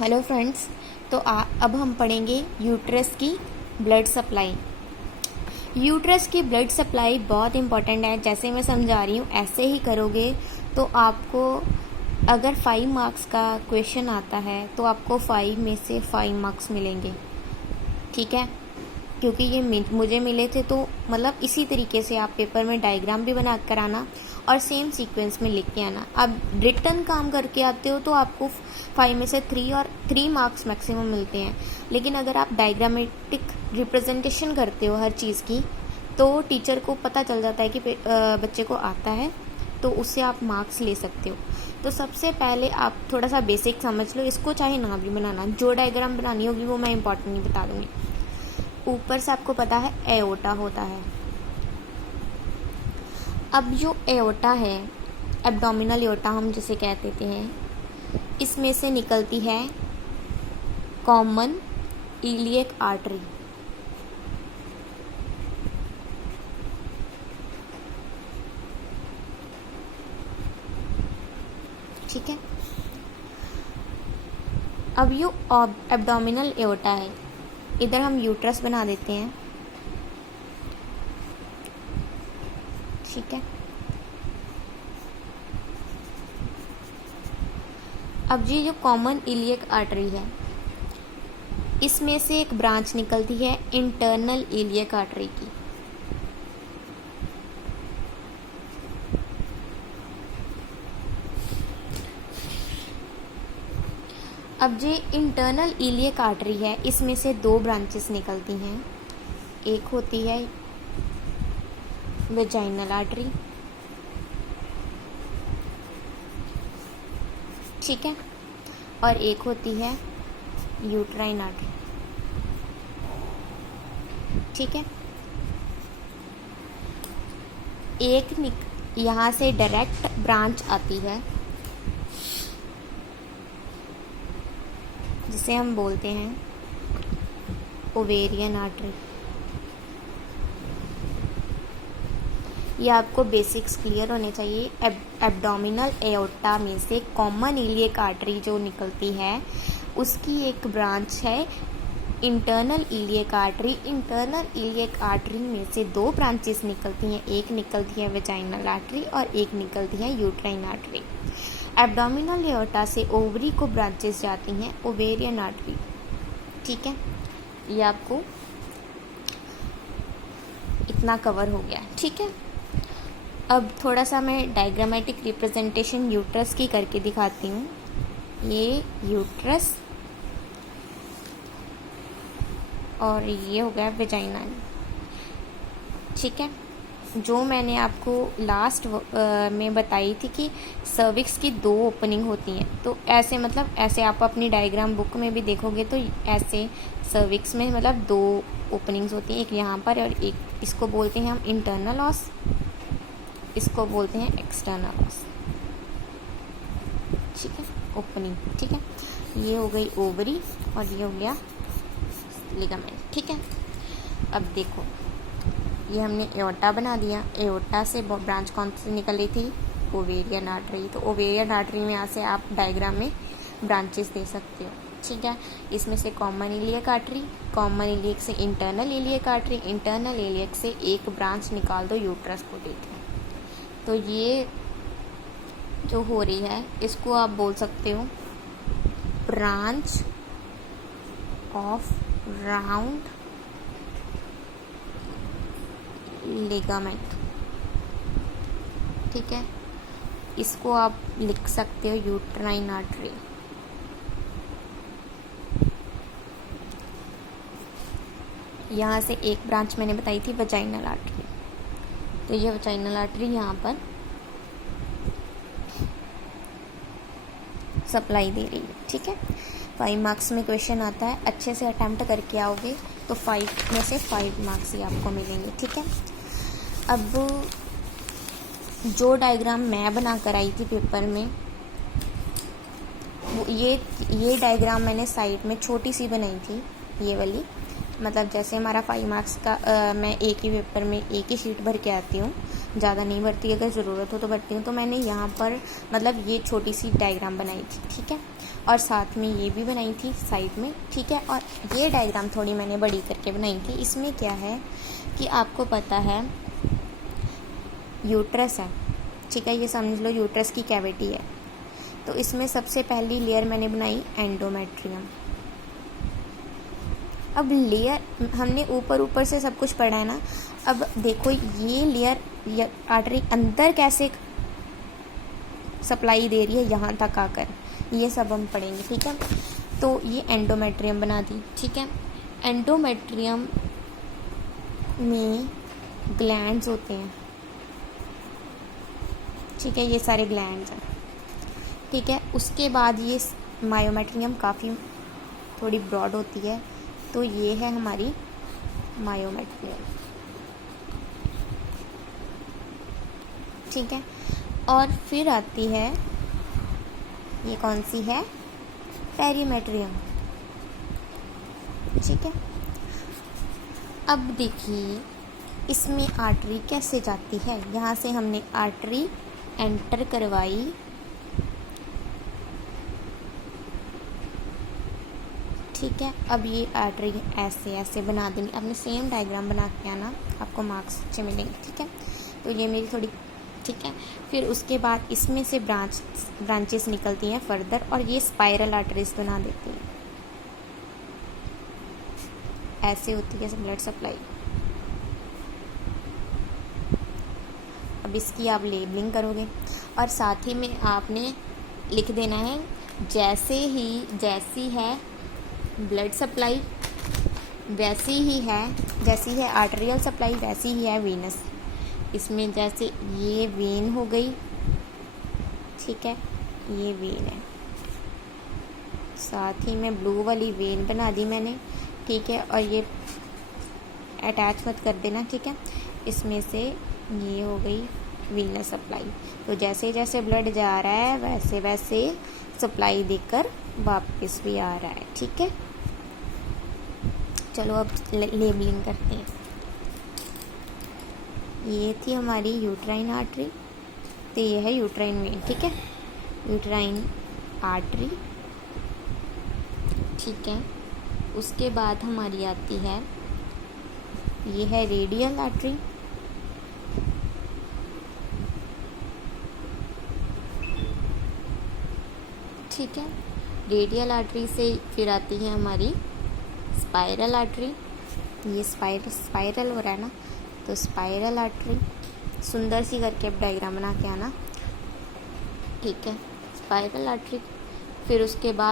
Hello friends. तो अब हम पढ़ेंगे यूट्रस की ब्लड सप्लाई। यूट्रस की ब्लड सप्लाई बहुत इम्पॉर्टेंट है। जैसे मैं समझा रही हूँ ऐसे ही करोगे तो आपको अगर 5 मार्क्स का क्वेश्चन आता है तो आपको 5 में से 5 मार्क्स मिलेंगे। ठीक है, क्योंकि ये मुझे मिले थे तो मतलब इसी तरीके से आप पेपर में डायग्राम भी बना कर आना और सेम सीक्वेंस में लिख के आना। अब रिटर्न काम करके आते हो तो आपको 5 में से 3 मार्क्स मैक्सिमम मिलते हैं। लेकिन अगर आप डायग्रामेटिक रिप्रेजेंटेशन करते हो हर चीज़ की तो टीचर को पता चल जाता है कि बच्चे को आता है, तो उससे आप मार्क्स ले सकते हो। तो सबसे पहले आप थोड़ा सा बेसिक समझ लो, इसको चाहे ना भी बनाना, जो डायग्राम बनानी होगी वो मैं इंपॉर्टेंट नहीं बता दूँगी। ऊपर से आपको पता है एओर्टा होता है। अब जो एओर्टा है, एब्डोमिनल एओर्टा हम जिसे कह देते हैं, इसमें से निकलती है कॉमन इलियक आर्टरी। ठीक है, अब यो एब्डोमिनल एओर्टा है, इधर हम यूट्रस बना देते हैं। ठीक है, अब ये जो कॉमन इलियक आर्टरी है, इसमें से एक ब्रांच निकलती है इंटरनल इलियक आर्टरी की। अब ये इंटरनल इलियक आर्टरी है, इसमें से 2 ब्रांचेस निकलती हैं। एक होती है वेजाइनल आर्टरी, ठीक है, और एक होती है यूट्राइन आर्टरी। ठीक है, एक यहाँ से डायरेक्ट ब्रांच आती है जिसे हम बोलते हैं ओवेरियन आर्टरी। ये आपको बेसिक्स क्लियर होने चाहिए। एब्डोमिनल एओर्टा में से कॉमन इलियक आर्टरी जो निकलती है उसकी एक ब्रांच है internal iliac artery. Internal iliac artery में से 2 ब्रांचेस निकलती हैं, एक निकलती है वेजाइनल आर्टरी और एक निकलती है यूट्राइन आर्टरी। एब्डोमिनल एओर्टा से ओवरी को ब्रांचेस जाती हैं ओवेरियन आर्टरी। ठीक है, ये आपको इतना कवर हो गया। ठीक है, अब थोड़ा सा मैं डायग्रामेटिक रिप्रेजेंटेशन यूट्रस की करके दिखाती हूँ। ये यूट्रस और ये हो गया वेजाइना। ठीक है, जो मैंने आपको लास्ट में बताई थी कि सर्विक्स की 2 ओपनिंग होती हैं, तो ऐसे मतलब ऐसे आप अपनी डायग्राम बुक में भी देखोगे तो ऐसे सर्विक्स में मतलब 2 ओपनिंग्स होती हैं, एक यहाँ पर और एक, इसको बोलते हैं हम इंटरनल ऑस, इसको बोलते हैं एक्सटर्नल ऑस। ठीक है, ओपनिंग। ठीक है, ये हो गई ओवरी और ये हो गया लिगामेंट। ठीक है, अब देखो ये हमने एओर्टा बना दिया। एओर्टा से ब्रांच कौन सी निकल रही थी? Ovarian artery. तो ओवेरियन आर्टरी में यहाँ से आप डायग्राम में ब्रांचेस दे सकते हो। ठीक है, इसमें से common iliac artery, common iliac से internal iliac artery, internal iliac से एक ब्रांच निकाल दो यूट्रस को देके। तो ये जो हो रही है इसको आप बोल सकते हो ब्रांच ऑफ राउंड लिगामेंट। ठीक है, इसको आप लिख सकते हो यूट्राइन आर्टरी। यहाँ से एक ब्रांच मैंने बताई थी वेजाइनल आर्टरी, तो ये वेजाइनल आर्टरी यहाँ पर सप्लाई दे रही है। ठीक है, 5 मार्क्स में क्वेश्चन आता है, अच्छे से अटेम्प्ट करके आओगे तो 5 में से 5 मार्क्स ही आपको मिलेंगे। ठीक है, अब जो डायग्राम मैं बना कर आई थी पेपर में, वो ये डायग्राम मैंने साइड में छोटी सी बनाई थी, ये वाली। मतलब जैसे हमारा 5 मार्क्स का मैं एक ही पेपर में एक ही शीट भर के आती हूँ, ज़्यादा नहीं भरती, अगर ज़रूरत हो तो भरती हूँ। तो मैंने यहाँ पर मतलब ये छोटी सी डायग्राम बनाई थी। ठीक है, और साथ में ये भी बनाई थी साइड में, ठीक है। और ये डायग्राम थोड़ी मैंने बड़ी करके बनाई थी। इसमें क्या है कि आपको पता है यूट्रस है, ठीक है, ये समझ लो यूट्रस की कैविटी है। तो इसमें सबसे पहली लेयर मैंने बनाई एंडोमेट्रियम। अब लेयर हमने ऊपर ऊपर से सब कुछ पढ़ा है ना, अब देखो ये लेयर आर्टरी अंदर कैसे सप्लाई दे रही है यहाँ तक आकर, ये सब हम पढ़ेंगे, ठीक है। तो ये एंडोमेट्रियम बना दी, ठीक है। एंडोमेट्रियम में ग्लैंड्स होते हैं, ठीक है, ये सारे ग्लैंड्स हैं, ठीक है। उसके बाद ये मायोमेट्रियम काफ़ी थोड़ी ब्रॉड होती है, तो ये है हमारी मायोमेट्रियम, ठीक है। और फिर आती है ये कौन सी है, पेरीमेट्रियम, ठीक है। अब देखिए इसमें आर्टरी कैसे जाती है, यहाँ से हमने आर्टरी एंटर करवाई, ठीक है। अब ये आर्टरी ऐसे ऐसे बना देंगे, अपने सेम डायग्राम बना के आना, आपको मार्क्स अच्छे मिलेंगे, ठीक है। तो ये मेरी थोड़ी, ठीक है। फिर उसके बाद इसमें से ब्रांचेस निकलती हैं फर्दर, और ये स्पाइरल आर्टरीज बना देती हैं, ऐसे होती है ब्लड सप्लाई। अब इसकी आप लेबलिंग करोगे और साथ ही में आपने लिख देना है जैसी है ब्लड सप्लाई वैसी ही है, जैसी है आर्टेरियल सप्लाई वैसी ही है वीनस। इसमें जैसे ये वेन हो गई, ठीक है, ये वेन है, साथ ही में ब्लू वाली वेन बना दी मैंने, ठीक है। और ये अटैच मत कर देना, ठीक है। इसमें से ये हो गई वीनस सप्लाई। तो जैसे जैसे ब्लड जा रहा है वैसे वैसे सप्लाई देकर वापस भी आ रहा है, ठीक है। चलो अब लेबलिंग करते हैं। ये थी हमारी यूट्राइन आर्टरी, तो ये है यूट्राइन वेन, ठीक है, यूट्राइन आर्टरी, ठीक है। उसके बाद हमारी आती है, ये है रेडियल आर्टरी, ठीक है। रेडियल आर्टरी से फिर आती है हमारी स्पाइरल आर्टरी, ये स्पाइरल हो रहा है ना, तो स्पाइरल आर्टरी सुंदर सी करके अब डायग्राम बना के आना, ठीक है, स्पाइरल आर्टरी। फिर उसके बाद